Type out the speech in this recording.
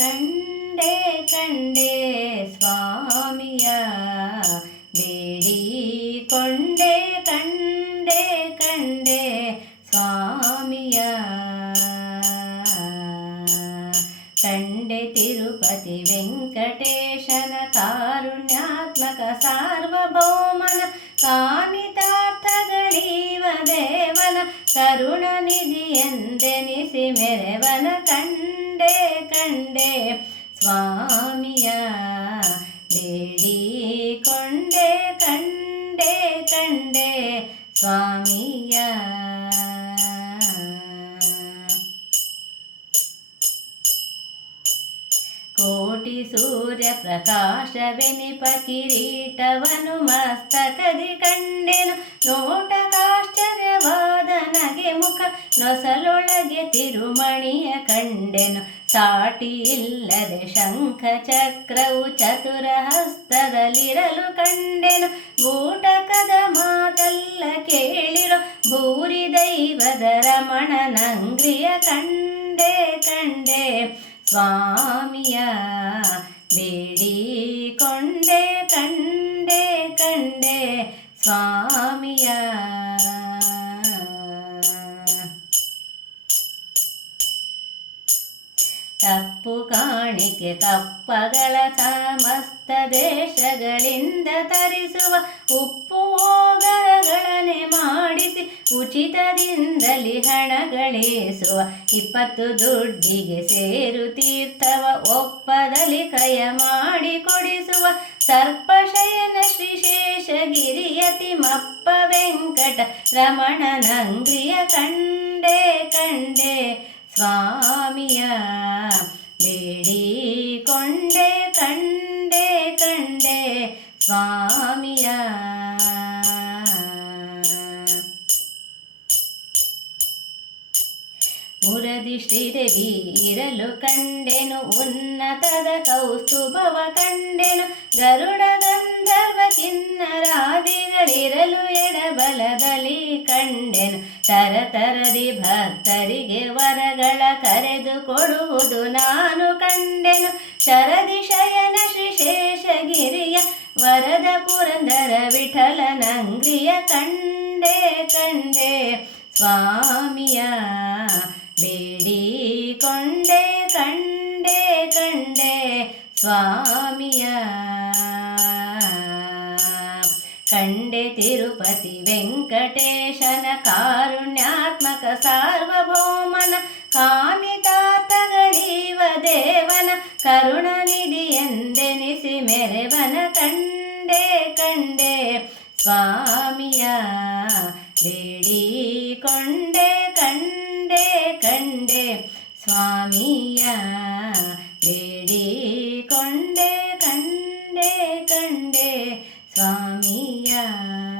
ಕಂಡೆ ಕಂಡೆ ಸ್ವಾಮಿಯ ದೇವನ ಕರುಣ ನಿಧಿ ಎಂದೆನಿಸಿ ಮೆರೆವನ ಕಂಡೆ ಕಂಡೆ ಸ್ವಾಮಿಯ ಬೇಡಿಕೊಂಡೆ ಕಂಡೆ ಕಂಡೆ ಸ್ವಾಮಿಯ ಕೋಟಿ ಸೂರ್ಯ ಪ್ರಕಾಶವೆನಿಪ ಕಿರೀಟವನು ಮಸ್ತಕದಿ ಕಂಡೆನು ನೊಸಲೊಳಗೆ ತಿರುಮಣಿಯ ಕಂಡೆನು. ಸಾಟಿ ಇಲ್ಲದೆ ಶಂಖ ಚಕ್ರವು ಚತುರ ಹಸ್ತದಲ್ಲಿರಲು ಕಂಡೆನು. ಬೂಟಕದ ಮಾತಲ್ಲ ಕೇಳಿರೋ ಭೂರಿ ದೈವದ ರಮಣನಂಗ್ರಿಯ ಕಂಡೆ ಕಂಡೆ. ಸ್ವಾಮಿಯ ತಪ್ಪು ಕಾಣಿಕೆ, ತಪ್ಪಗಳ ಸಮಸ್ತ ದೇಶಗಳಿಂದ ತರಿಸುವ ಉಪ್ಪು ಹೋಗಗಳನೆ ಮಾಡಿಸಿ, ಉಚಿತದಿಂದಲಿ ಹಣ ಗಳಿಸುವ ಇಪ್ಪತ್ತು ದುಡ್ಡಿಗೆ ಸೇರು ತೀರ್ಥವ ಒಪ್ಪದಲ್ಲಿ ಕಯ ಮಾಡಿ ಕೊಡಿಸುವ ಸರ್ಪಶಯನ ಶ್ರೀಶೇಷಗಿರಿಯ ತಿಮ್ಮಪ್ಪ ವೆಂಕಟ ರಮಣನಂಗ್ರಿಯ ಕಂಡೆ ಕಂಡೆ ಸ್ವಾಮಿಯ ಮುರದಿ ಶ್ರೀದೇವಿ ಇರಲು ಕಂಡೆನು, ಉನ್ನತದ ಕೌಸ್ತುಭವ ಕಂಡೆನು, ಗರುಡ ಗಂಧರ್ವ ಕಿನ್ನರಾದಿಗಳಿರಲು ಎಡಬಲದಲ್ಲಿ ಕಂಡೆನು. ತರತರದಿ ಭಕ್ತರಿಗೆ ವರಗಳ ಕರೆದು ಕೊಡುವುದು ನಾನು ಕಂಡೆನು. ಶರದಿ ಶಯನ ಶ್ರೀಶೇಷಗಿರಿಯ ವರದ ಪುರಂದರ ವಿಠಲನಂಗ್ರಿಯ ಕಂಡೆ ಕಂಡೆ. ಸ್ವಾಮಿಯ ಸ್ವಾಮಿಯ ಕಂಡೆ ತಿರುಪತಿ ವೆಂಕಟೇಶನ ಕಾರುಣ್ಯಾತ್ಮಕ ಸಾರ್ವಭೌಮನ ಕಾಮಿತಾರ್ಥಗಳೀವ ದೇವನ ಕರುಣ ನಿಧಿ ಎಂದೆನಿಸಿ ಮೆರೆವನ ಕಂಡೆ ಕಂಡೆ ಸ್ವಾಮಿಯ ಬೇಡಿಕೊಂಡೆ ಕಂಡೆ ಕಂಡೆ ಸ್ವಾಮಿಯ yeah.